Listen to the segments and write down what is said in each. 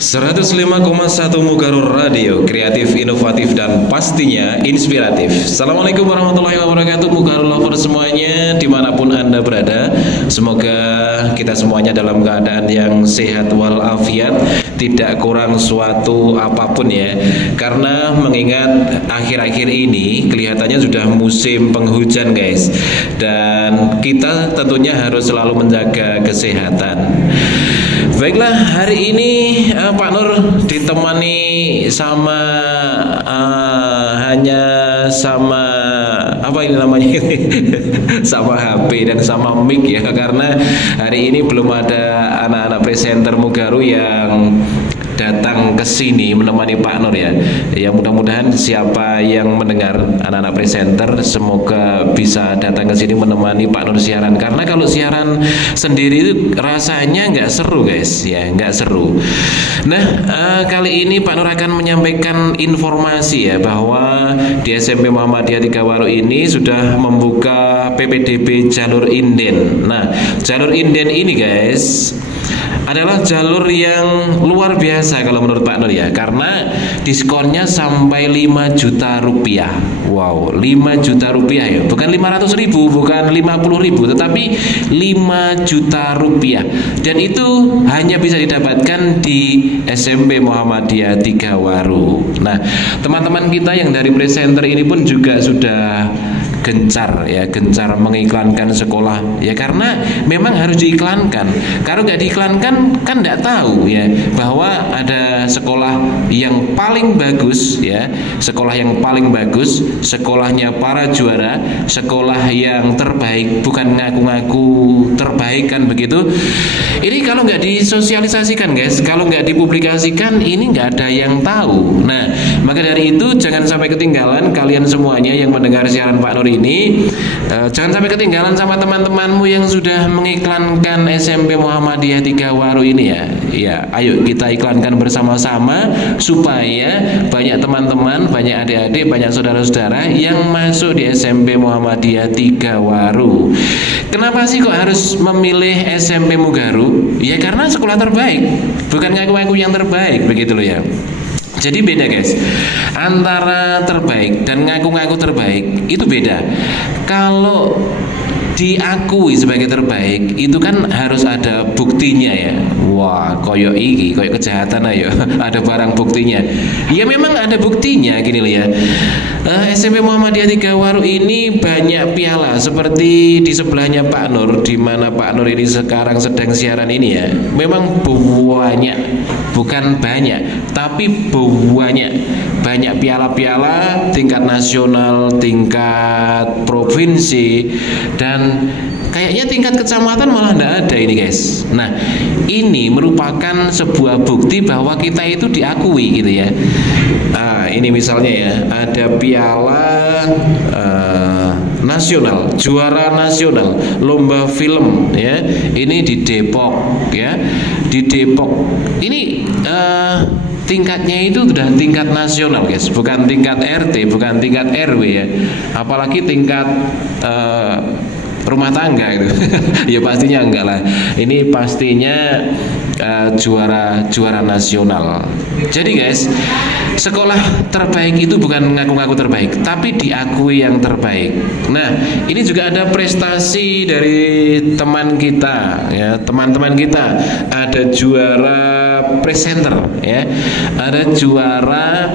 105,1 Mugarur Radio, kreatif, inovatif, dan pastinya inspiratif. Assalamualaikum warahmatullahi wabarakatuh, Mugarur lover semuanya, dimanapun Anda berada. Semoga kita semuanya dalam keadaan yang sehat walafiat, tidak kurang suatu apapun ya. Karena mengingat akhir-akhir ini kelihatannya sudah musim penghujan guys, dan kita tentunya harus selalu menjaga kesehatan. Baiklah, hari ini Pak Nur ditemani sama hanya sama apa ini namanya sama HP dan sama mic ya, karena hari ini belum ada anak-anak presenter Mugaru yang datang ke sini menemani Pak Nur ya. Ya mudah-mudahan siapa yang mendengar anak-anak presenter semoga bisa datang ke sini menemani Pak Nur siaran, karena kalau siaran sendiri itu rasanya nggak seru guys ya, nggak seru. Nah kali ini Pak Nur akan menyampaikan informasi ya, bahwa di SMP Muhammadiyah Tigawaru ini sudah membuka PPDB jalur inden. Nah jalur inden ini guys adalah jalur yang luar biasa kalau menurut Pak Nur ya, karena diskonnya sampai 5 juta rupiah. Wow, 5 juta rupiah ya, bukan 500 ribu, bukan 50 ribu, tetapi 5 juta rupiah. Dan itu hanya bisa didapatkan di SMP Muhammadiyah Tigawaru. Nah teman-teman kita yang dari presenter ini pun juga sudah gencar ya, gencar mengiklankan sekolah ya, karena memang harus diiklankan. Kalau nggak diiklankan kan nggak tahu ya bahwa ada sekolah yang paling bagus ya, sekolah yang paling bagus, sekolahnya para juara, sekolah yang terbaik, bukan ngaku-ngaku terbaik kan begitu. Ini kalau nggak disosialisasikan guys, kalau nggak dipublikasikan, ini nggak ada yang tahu. Nah maka dari itu jangan sampai ketinggalan kalian semuanya yang mendengar siaran Pak Nur ini, jangan sampai ketinggalan sama teman-temanmu yang sudah mengiklankan SMP Muhammadiyah Tigawaru ini ya. Ya, ayo kita iklankan bersama-sama supaya banyak teman-teman, banyak adik-adik, banyak saudara-saudara yang masuk di SMP Muhammadiyah Tigawaru. Kenapa sih kok harus memilih SMP Mugaru? Ya karena sekolah terbaik, bukan ngaku-ngaku yang terbaik begitu loh ya. Jadi beda guys, antara terbaik dan ngaku-ngaku terbaik itu beda. Kalau diakui sebagai terbaik itu kan harus ada buktinya ya. Wah, koyo iki, koyo kejahatan ayo. Ada barang buktinya. Ya memang ada buktinya gini loh ya. SMP Muhammadiyah Tigawaru ini banyak piala seperti di sebelahnya Pak Nur, di mana Pak Nur ini sekarang sedang siaran ini ya. Memang banyak, bukan banyak, tapi banyak piala-piala tingkat nasional, tingkat provinsi, dan kayaknya tingkat kecamatan malah tidak ada ini guys. Nah ini merupakan sebuah bukti bahwa kita itu diakui gitu ya. Nah ini misalnya ya, ada piala nasional, juara nasional lomba film ya, ini di Depok ya, di Depok ini tingkatnya itu sudah tingkat nasional guys, bukan tingkat RT, bukan tingkat RW ya, apalagi tingkat rumah tangga gitu. Ya pastinya enggak lah, ini pastinya juara nasional. Jadi guys, sekolah terbaik itu bukan ngaku-ngaku terbaik, tapi diakui yang terbaik. Nah ini juga ada prestasi dari teman kita ya, teman-teman kita. Ada juara presenter ya, ada juara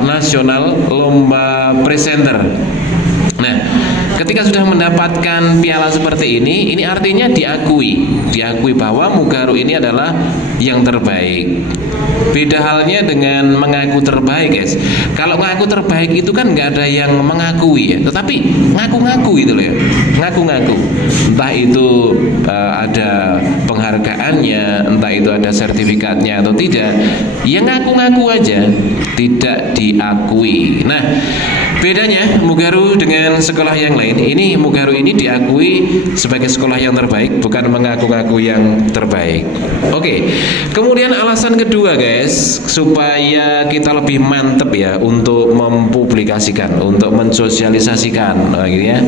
nasional lomba presenter. Nah ketika sudah mendapatkan piala seperti ini artinya diakui bahwa Mugaru ini adalah yang terbaik. Beda halnya dengan mengaku terbaik guys. Kalau mengaku terbaik itu kan nggak ada yang mengakui ya, tetapi ngaku-ngaku itu loh ya, ngaku-ngaku. Entah itu ada penghargaannya, entah itu ada sertifikatnya atau tidak, ya ngaku-ngaku aja, tidak diakui. Nah Bedanya Mugaru dengan sekolah yang lain, ini Mugaru ini diakui sebagai sekolah yang terbaik, bukan mengaku-ngaku yang terbaik. Oke, kemudian alasan kedua guys, supaya kita lebih mantep ya untuk mempublikasikan, untuk mensosialisasikan gitu ya,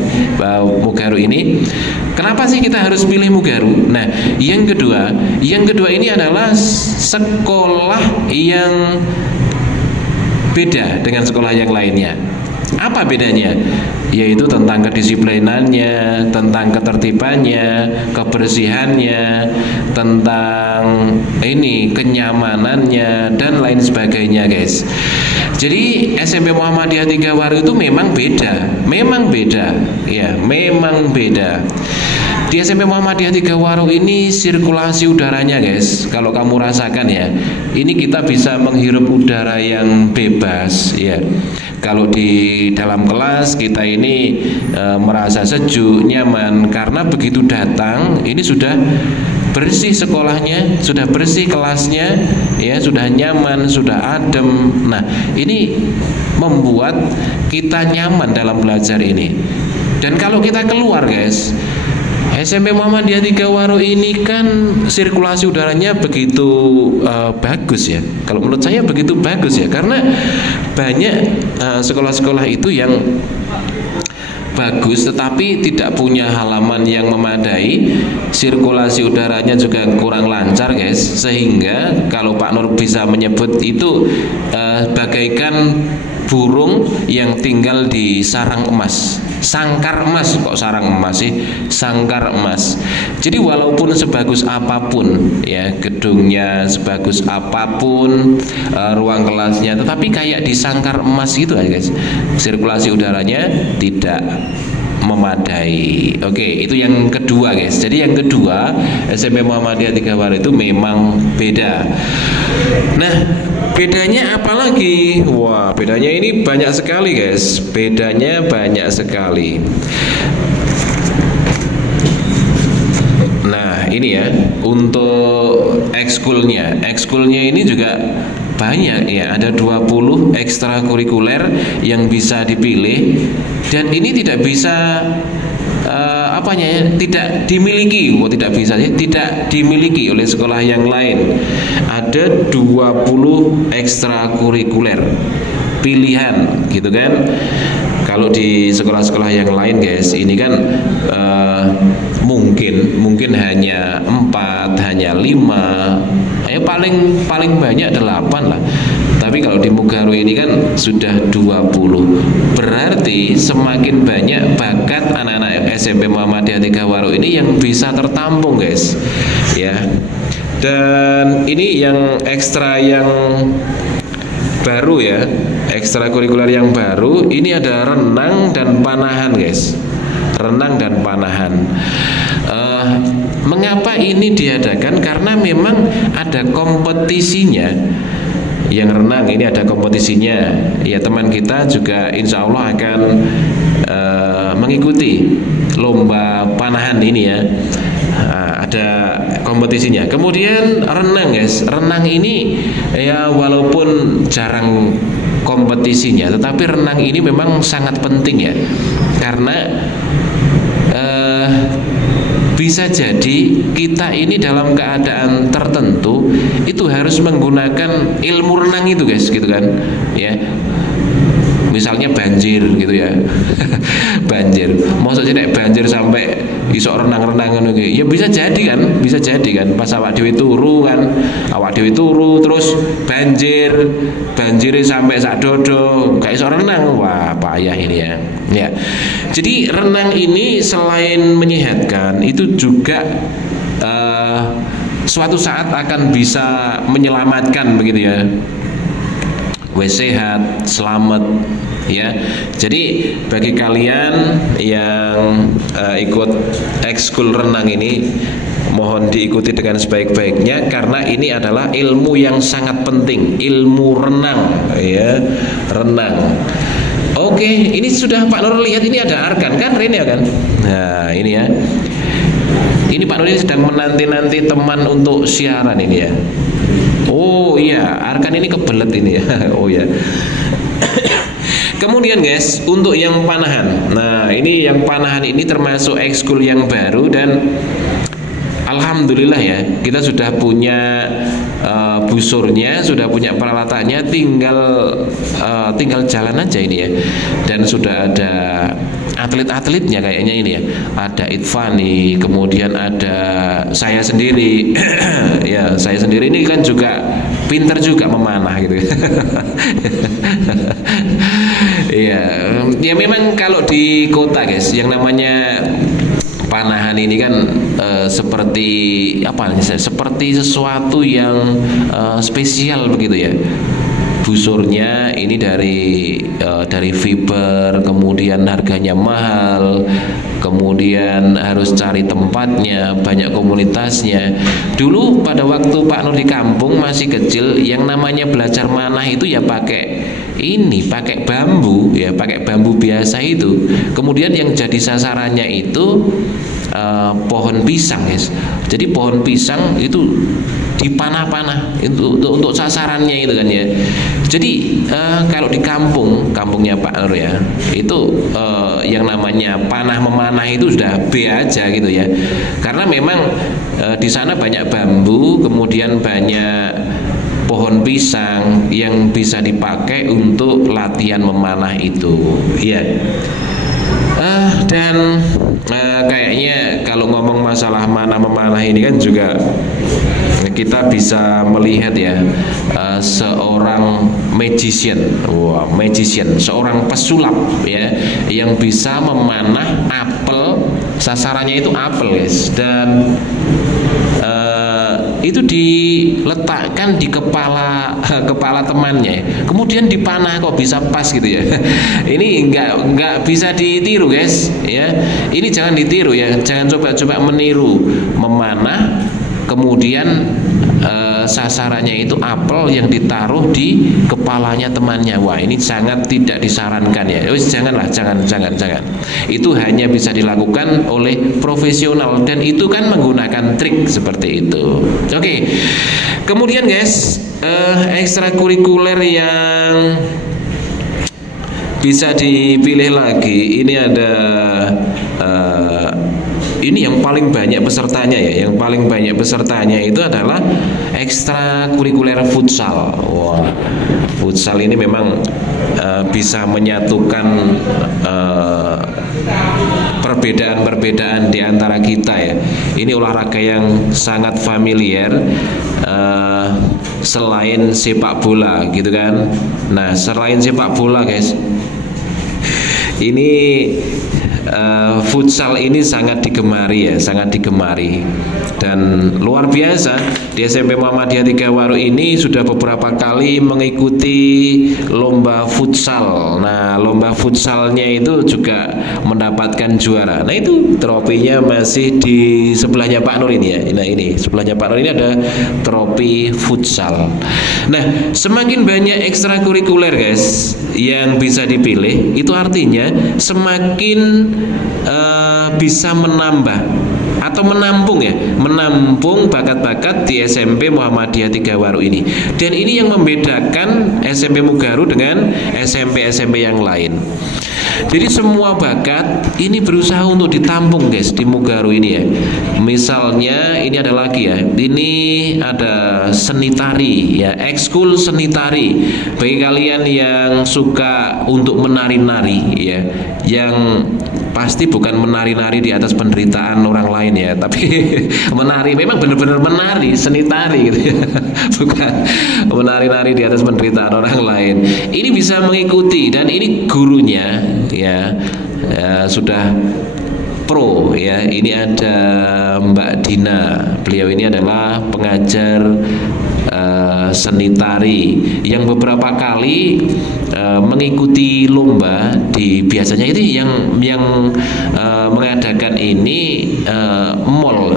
Mugaru ini. Kenapa sih kita harus pilih Mugaru? Nah, yang kedua ini adalah sekolah yang beda dengan sekolah yang lainnya. Apa bedanya? Yaitu tentang kedisiplinannya, tentang ketertibannya, kebersihannya, tentang kenyamanannya dan lain sebagainya guys. Jadi SMP Muhammadiyah 3 Waru itu memang beda ya, memang beda. Di SMP Muhammadiyah 3 Waru ini sirkulasi udaranya guys, kalau kamu rasakan ya, ini kita bisa menghirup udara yang bebas ya. Kalau di dalam kelas kita ini merasa sejuk, nyaman, karena begitu datang ini sudah bersih sekolahnya, sudah bersih kelasnya ya, sudah nyaman, sudah adem. Nah, ini membuat kita nyaman dalam belajar ini. Dan kalau kita keluar guys, SMP Muhammadiyah 3 Waru ini kan sirkulasi udaranya begitu bagus ya. Kalau menurut saya begitu bagus ya, karena banyak sekolah-sekolah itu yang bagus tetapi tidak punya halaman yang memadai, sirkulasi udaranya juga kurang lancar guys, sehingga kalau Pak Nur bisa menyebut itu bagaikan burung yang tinggal di sarang emas, sangkar emas, kok sarang emas sih, sangkar emas. Jadi walaupun sebagus apapun ya gedungnya, sebagus apapun ruang kelasnya, tetapi kayak di sangkar emas gitu aja guys, sirkulasi udaranya tidak memadai. Oke, itu yang kedua guys. Jadi yang kedua, SMP Muhammadiyah 3 Waru itu memang beda. Nah, bedanya apa lagi? Wah, bedanya ini banyak sekali guys. Bedanya banyak sekali. Nah, ini ya, untuk ekskulnya. Ekskulnya ini juga banyak ya, ada 20 ekstrakurikuler yang bisa dipilih, dan ini tidak bisa tidak dimiliki, tidak dimiliki oleh sekolah yang lain. Ada 20 ekstrakurikuler pilihan gitu kan. Kalau di sekolah-sekolah yang lain guys, ini kan mungkin hanya 4, hanya 5, paling banyak 8 lah. Tapi kalau di Mugaru ini kan sudah 20. Berarti semakin banyak bakat anak-anak SMP Muhammadiyah 3 Waru ini yang bisa tertampung guys ya. Dan ini yang ekstra yang baru ya, ekstrakurikuler yang baru, ini ada renang dan panahan guys, renang dan panahan. Mengapa ini diadakan? Karena memang ada kompetisinya. Yang renang ini ada kompetisinya ya, teman kita juga insya Allah akan mengikuti lomba panahan ini ya. Ada kompetisinya. Kemudian renang guys, renang ini ya walaupun jarang kompetisinya, tetapi renang ini memang sangat penting ya, karena bisa jadi kita ini dalam keadaan tertentu itu harus menggunakan ilmu renang itu guys, gitu kan ya. Misalnya banjir gitu ya. Banjir, maksudnya banjir sampai iso renang-renang gitu. Ya bisa jadi kan, pas awak dhewe turu kan, terus banjir sampai sak dodo, gak iso renang, wah payah ini ya. Ya. Jadi renang ini selain menyehatkan, itu juga suatu saat akan bisa menyelamatkan begitu ya. Sehat, selamat ya. Jadi bagi kalian yang ikut ekskul renang ini, mohon diikuti dengan sebaik-baiknya, karena ini adalah ilmu yang sangat penting, ilmu renang ya, renang. Oke, ini sudah Pak Nur lihat, ini ada Arkan kan, Rene ya kan. Nah ini ya, ini Pak Nur ini sedang menanti-nanti teman untuk siaran ini ya. Oh iya, Arkan ini kebelet ini ya. Oh ya. Kemudian guys, untuk yang panahan. Nah, ini yang panahan ini termasuk ekskul yang baru dan alhamdulillah ya, kita sudah punya busurnya, sudah punya peralatannya, tinggal jalan aja ini ya. Dan sudah ada atlet-atletnya kayaknya ini ya. Ada Itfani, kemudian ada saya sendiri. Ya, saya sendiri ini kan juga pinter juga memanah gitu. Iya, ya memang kalau di kota guys, yang namanya panahan ini kan seperti apa? Seperti sesuatu yang spesial begitu ya. Busurnya ini dari fiber, kemudian harganya mahal, kemudian harus cari tempatnya, banyak komunitasnya. Dulu pada waktu Pak Nur di kampung masih kecil, yang namanya belajar manah itu ya pakai bambu ya, pakai bambu biasa itu. Kemudian yang jadi sasarannya itu pohon pisang guys. Jadi pohon pisang itu dipanah-panah itu untuk sasarannya itu kan ya. Jadi kalau di kampungnya Pak Nur ya, itu yang namanya panah memanah itu sudah B aja gitu ya. Karena memang di sana banyak bambu, kemudian banyak pohon pisang yang bisa dipakai untuk latihan memanah itu. Ya. Dan kayaknya kalau ngomong masalah memanah ini kan juga kita bisa melihat ya, seorang magician, seorang pesulap ya, yang bisa memanah apel, sasarannya itu apel guys, dan itu diletakkan di kepala temannya, kemudian dipanah kok bisa pas gitu ya. Ini nggak bisa ditiru guys ya, ini jangan ditiru ya, jangan coba-coba meniru memanah kemudian sasarannya itu apel yang ditaruh di kepalanya temannya. Wah, ini sangat tidak disarankan ya. Janganlah, jangan. Itu hanya bisa dilakukan oleh profesional dan itu kan menggunakan trik seperti itu. Oke. Kemudian guys, ekstrakurikuler yang bisa dipilih lagi, ini ada ini yang paling banyak pesertanya ya, yang paling banyak pesertanya itu adalah ekstrakurikuler futsal. Wah, futsal ini memang bisa menyatukan perbedaan-perbedaan di antara kita ya. Ini olahraga yang sangat familiar selain sepak bola gitu kan. Nah, selain sepak bola guys, ini futsal ini sangat digemari ya, sangat digemari dan luar biasa. Di SMP Muhammadiyah 3 Waru ini sudah beberapa kali mengikuti lomba futsal. Nah, lomba futsalnya itu juga mendapatkan juara. Nah, itu tropinya masih di sebelahnya Pak Nur ini ya. Nah, ini sebelahnya Pak Nur ini ada tropi futsal. Nah, semakin banyak ekstrakurikuler guys yang bisa dipilih, itu artinya semakin bisa menambah atau menampung bakat-bakat di SMP Muhammadiyah 3 Waru ini. Dan ini yang membedakan SMP Mugaru dengan SMP-SMP yang lain. Jadi semua bakat ini berusaha untuk ditampung guys di Mugaru ini ya. Misalnya ini ada lagi ya, ini ada seni tari ya, ekskul seni tari. Bagi kalian yang suka untuk menari-nari ya, yang pasti bukan menari-nari di atas penderitaan orang lain ya, tapi menari, memang benar-benar menari, seni tari gitu ya. Bukan menari-nari di atas penderitaan orang lain. Ini bisa mengikuti dan ini gurunya ya, sudah pro ya. Ini ada Mbak Dina, beliau ini adalah pengajar seni tari yang beberapa kali mengikuti lomba di, biasanya itu yang mengadakan ini mall,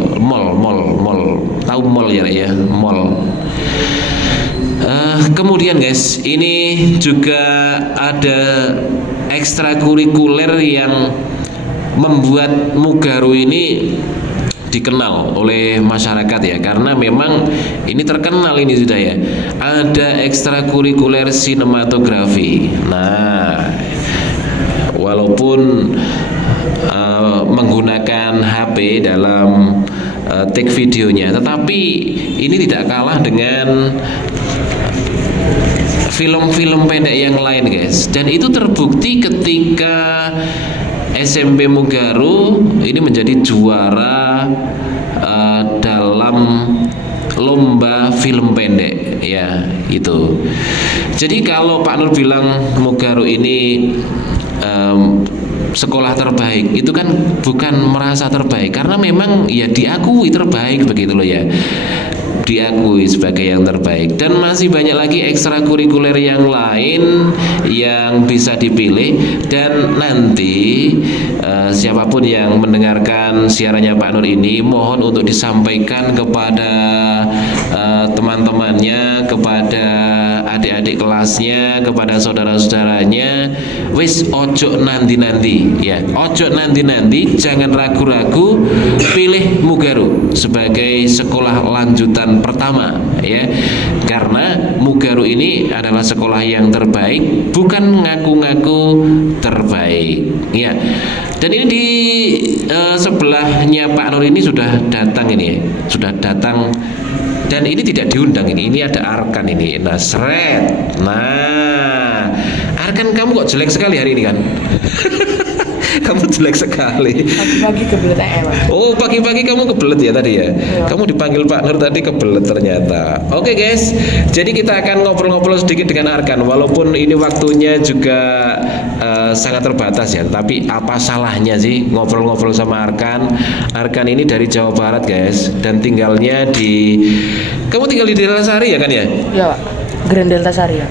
tahu mall ya, mall. Kemudian guys, ini juga ada ekstrakurikuler yang membuat Mugaru ini dikenal oleh masyarakat ya, karena memang ini terkenal ini sudah ya. Ada ekstrakurikuler sinematografi. Nah, ataupun menggunakan HP dalam take videonya, tetapi ini tidak kalah dengan film-film pendek yang lain guys, dan itu terbukti ketika SMP Mugaru ini menjadi juara dalam lomba film pendek ya itu. Jadi kalau Pak Nur bilang Mugaru ini sekolah terbaik, itu kan bukan merasa terbaik, karena memang ya diakui terbaik begitu loh ya, diakui sebagai yang terbaik. Dan masih banyak lagi ekstrakurikuler yang lain yang bisa dipilih. Dan nanti siapapun yang mendengarkan siarannya Pak Nur ini, mohon untuk disampaikan kepada teman-temannya, kepada adik-adik kelasnya, kepada saudara-saudaranya, wis ojo nanti-nanti ya, ojo nanti-nanti, jangan ragu-ragu, pilih Mugaru sebagai sekolah lanjutan pertama ya, karena Mugaru ini adalah sekolah yang terbaik, bukan ngaku-ngaku terbaik ya. Dan ini di sebelahnya Pak Nur ini sudah datang ini ya, sudah datang, dan ini tidak diundang, ini ada Arkan ini. Nah, seret. Nah, Arkan, kamu kok jelek sekali hari ini kan? Kamu jelek sekali. Pagi-pagi kebelet Mas. Oh, pagi-pagi kamu kebelet ya tadi ya? Iya. Kamu dipanggil Pak Nur tadi kebelet ternyata. Oke guys, jadi kita akan ngobrol-ngobrol sedikit dengan Arkan. Walaupun ini waktunya juga sangat terbatas ya, tapi apa salahnya sih ngobrol-ngobrol sama Arkan? Arkan ini dari Jawa Barat guys, dan tinggalnya di... Kamu tinggal di Delta Sari ya kan ya? Iya Pak, Grand Delta Sari ya.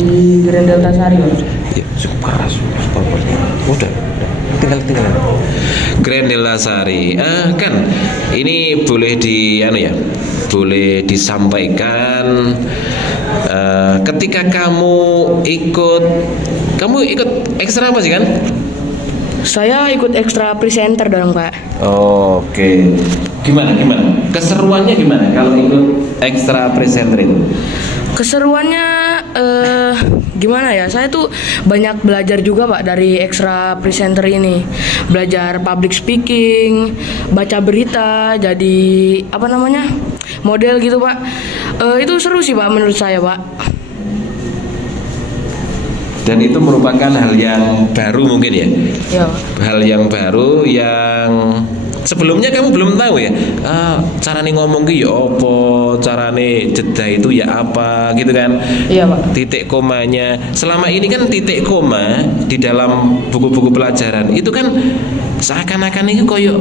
Di Grand Delta Sari Pak. Ya, super. Udah. Tinggal Grand Delta Sari. Kan ini boleh boleh disampaikan ketika kamu ikut ekstra apa sih kan? Saya ikut ekstra presenter dong Pak. Oke. Gimana? Keseruannya gimana kalau ikut ekstra presenter itu? Keseruannya gimana ya? Saya tuh banyak belajar juga Pak dari ekstra presenter ini. Belajar public speaking, baca berita, jadi model gitu Pak. Itu seru sih Pak menurut saya Pak. Dan itu merupakan hal yang baru mungkin ya? Iya. Hal yang baru yang sebelumnya kamu belum tahu ya, carane ngomong ki ya apa, carane jeda itu ya apa gitu kan. Iya Pak. Titik komanya, selama ini kan titik koma di dalam buku-buku pelajaran itu kan seakan-akan ini koyo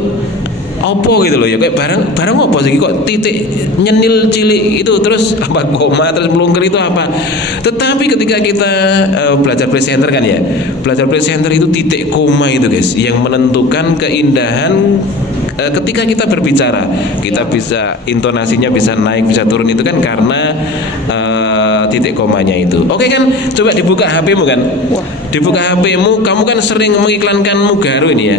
opo gitu loh ya, kayak barang opo sih kok titik nyenil cilik itu terus apa koma terus melungker itu apa. Tetapi ketika kita belajar presenter kan ya, belajar presenter itu titik koma itu guys yang menentukan keindahan ketika kita berbicara. Kita bisa intonasinya bisa naik bisa turun itu kan karena titik komanya itu. Oke kan, coba dibuka HP-mu kan. Dibuka HP-mu, kamu kan sering mengiklankan Mugaru ini ya.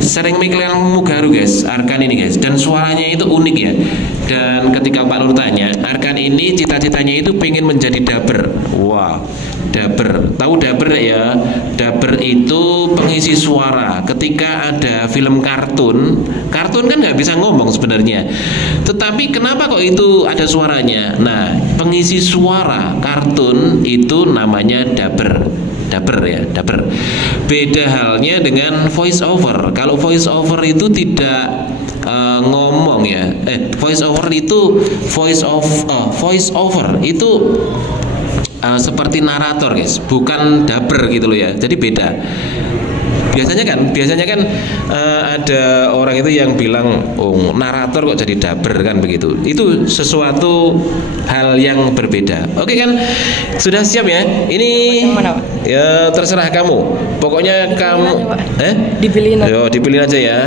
Sering mengiklankan Mugaru guys, Arkan ini guys, dan suaranya itu unik ya. Dan ketika Pak Nur tanya, Arkan ini cita-citanya itu pengen menjadi daber. Wah, daber, tahu daber ya? Daber itu pengisi suara. Ketika ada film kartun kan nggak bisa ngomong sebenarnya. Tetapi kenapa kok itu ada suaranya? Nah, pengisi suara kartun itu namanya daber. Daber. Beda halnya dengan voice over. Kalau voice over itu tidak ngomong ya. Voice over itu voice over itu seperti narator guys, bukan daber gitu loh ya. Jadi beda. Biasanya kan ada orang itu yang bilang, oh narator kok jadi daber kan begitu. Itu sesuatu hal yang berbeda. Oke kan, sudah siap ya? Ini ya terserah kamu. Pokoknya kamu, dipilihin. Yo dipilih aja ya.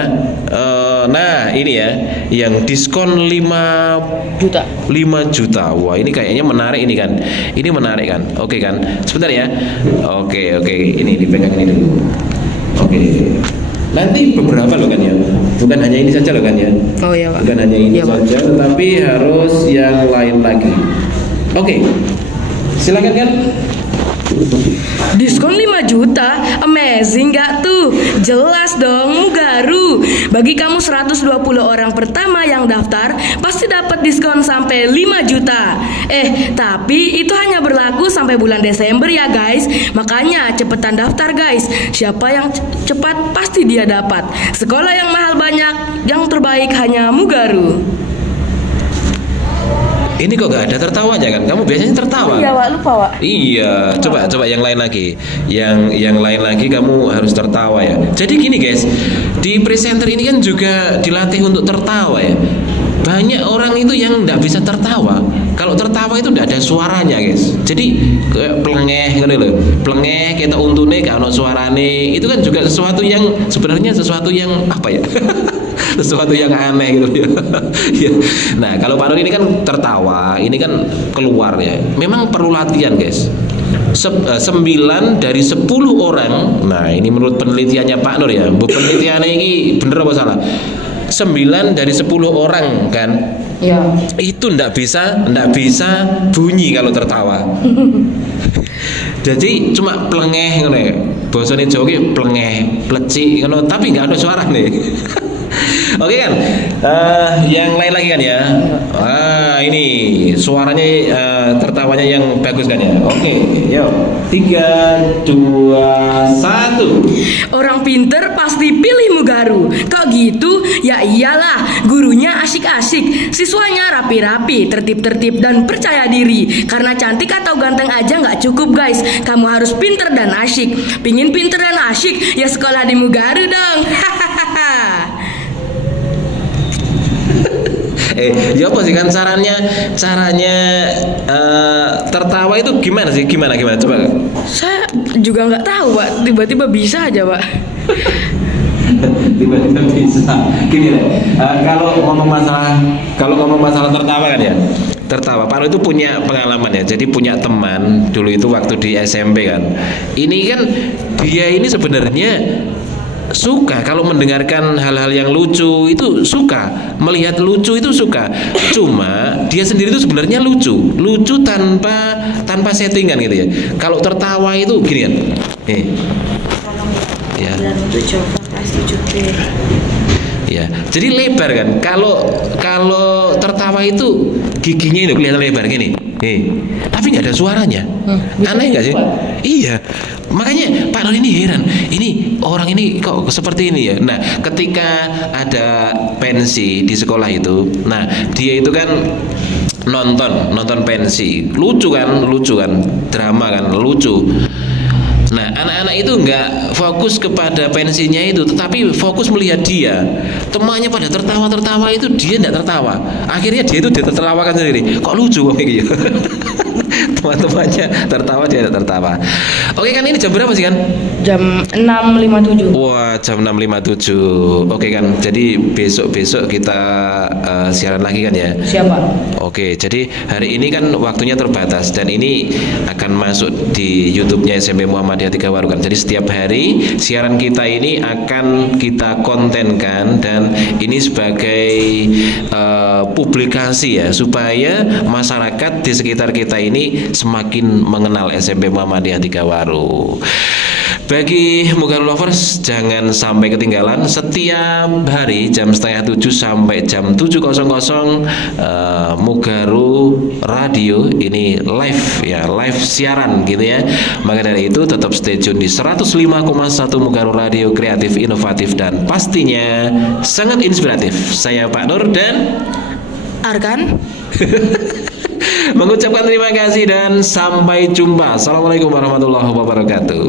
Nah ini ya, yang diskon 5 juta. Wah ini kayaknya menarik ini kan. Ini menarik kan. Oke kan. Sebentar ya. Oke. Ini dipegang ini dulu. Oke. Nanti beberapa loh kan ya. Bukan hanya ini saja loh kan ya. Oh iya Pak. Bukan hanya ini saja, tetapi harus yang lain lagi. Oke. Silakan kan. Diskon 5 juta? Amazing gak tuh? Jelas dong, Mugaru. Bagi kamu 120 orang pertama yang daftar, pasti dapat diskon sampai 5 juta. Tapi itu hanya berlaku sampai bulan Desember ya guys. Makanya cepetan daftar guys. Siapa yang cepat pasti dia dapat. Sekolah yang mahal banyak, yang terbaik hanya Mugaru. Ini kok gak ada tertawanya kan? Kamu biasanya tertawa. Iya, Wak, lupa, Wak. Iya, coba yang lain lagi. Yang lain lagi kamu harus tertawa ya. Jadi gini guys, di presenter ini kan juga dilatih untuk tertawa ya. Banyak orang itu yang nggak bisa tertawa. Kalau tertawa itu nggak ada suaranya guys. Jadi kayak plengeh kan loh. Plengeh kita untune gak ono suarane. Itu kan juga sesuatu yang sebenarnya sesuatu yang apa ya? Sesuatu yang aneh gitu ya. Ya. Nah kalau Pak Nur ini kan tertawa, ini kan keluar ya. Memang perlu latihan guys. 9 dari 10 orang. Nah ini menurut penelitiannya Pak Nur ya. Penelitiannya ini bener apa salah? 9 dari 10 orang kan. Ya. Itu ndak bisa bunyi kalau tertawa. Jadi cuma plengeh ngono ya. Basane Jawa ki plengeh, plecik ngono tapi nggak ada suara nih. Oke kan, yang lain lagi kan ya. Ini suaranya tertawanya yang bagus kan ya. Oke, yuk 3, 2, 1. Orang pinter pasti pilih Mugaru. Kok gitu? Ya iyalah, gurunya asik-asik, siswanya rapi-rapi, tertib-tertib dan percaya diri. Karena cantik atau ganteng aja nggak cukup guys. Kamu harus pinter dan asyik. Pingin pinter dan asyik, ya sekolah di Mugaru dong. Ya apa sih kan caranya tertawa itu gimana sih? Gimana coba? Saya juga nggak tahu, Pak. Tiba-tiba bisa aja, Pak. Tiba-tiba bisa. Gini deh. Kalau ngomong masalah tertawa kan ya. Tertawa. Pak Nur itu punya pengalaman ya. Jadi punya teman dulu itu waktu di SMP kan. Ini kan dia ini sebenarnya suka kalau mendengarkan hal-hal yang lucu itu suka, melihat lucu itu suka. Cuma dia sendiri itu sebenarnya lucu tanpa settingan gitu ya. Kalau tertawa itu gini kan. Ya. Ya, jadi lebar kan. Kalau tertawa itu giginya itu kelihatan lebar gini. Tapi nggak ada suaranya. Aneh nggak sih? Iya. Makanya Pak Nur ini heran. Ini orang ini kok seperti ini ya. Nah, ketika ada pensi di sekolah itu, nah dia itu kan nonton pensi, lucu kan, drama kan, lucu. Nah, anak-anak itu nggak fokus kepada pensinya itu, tetapi fokus melihat dia. Temannya pada tertawa itu dia nggak tertawa. Akhirnya dia itu ditertawakan sendiri. Kok lucu kok kayak gitu? Teman-temannya tertawa, dia tidak tertawa. Oke kan, ini jam berapa sih kan? Jam 6.57. Wah, jam 6.57. Oke kan, jadi besok kita siaran lagi kan ya? Siapa? Oke, jadi hari ini kan waktunya terbatas dan ini akan masuk di YouTube-nya SMP Muhammadiyah 3 Waru kan. Jadi setiap hari siaran kita ini akan kita kontenkan dan ini sebagai publikasi ya, supaya masyarakat di sekitar kita ini semakin mengenal SMP Muhammadiyah 3 Waru. Bagi Mugaru lovers, jangan sampai ketinggalan setiap hari jam 6.30 sampai jam 7.00 Mugaru Radio ini live ya, live siaran gitu ya. Maka dari itu tetap stay tune di 105,1 Mugaru Radio, kreatif, inovatif dan pastinya sangat inspiratif. Saya Pak Nur dan Arkan. mengucapkan terima kasih dan sampai jumpa. Assalamualaikum warahmatullahi wabarakatuh.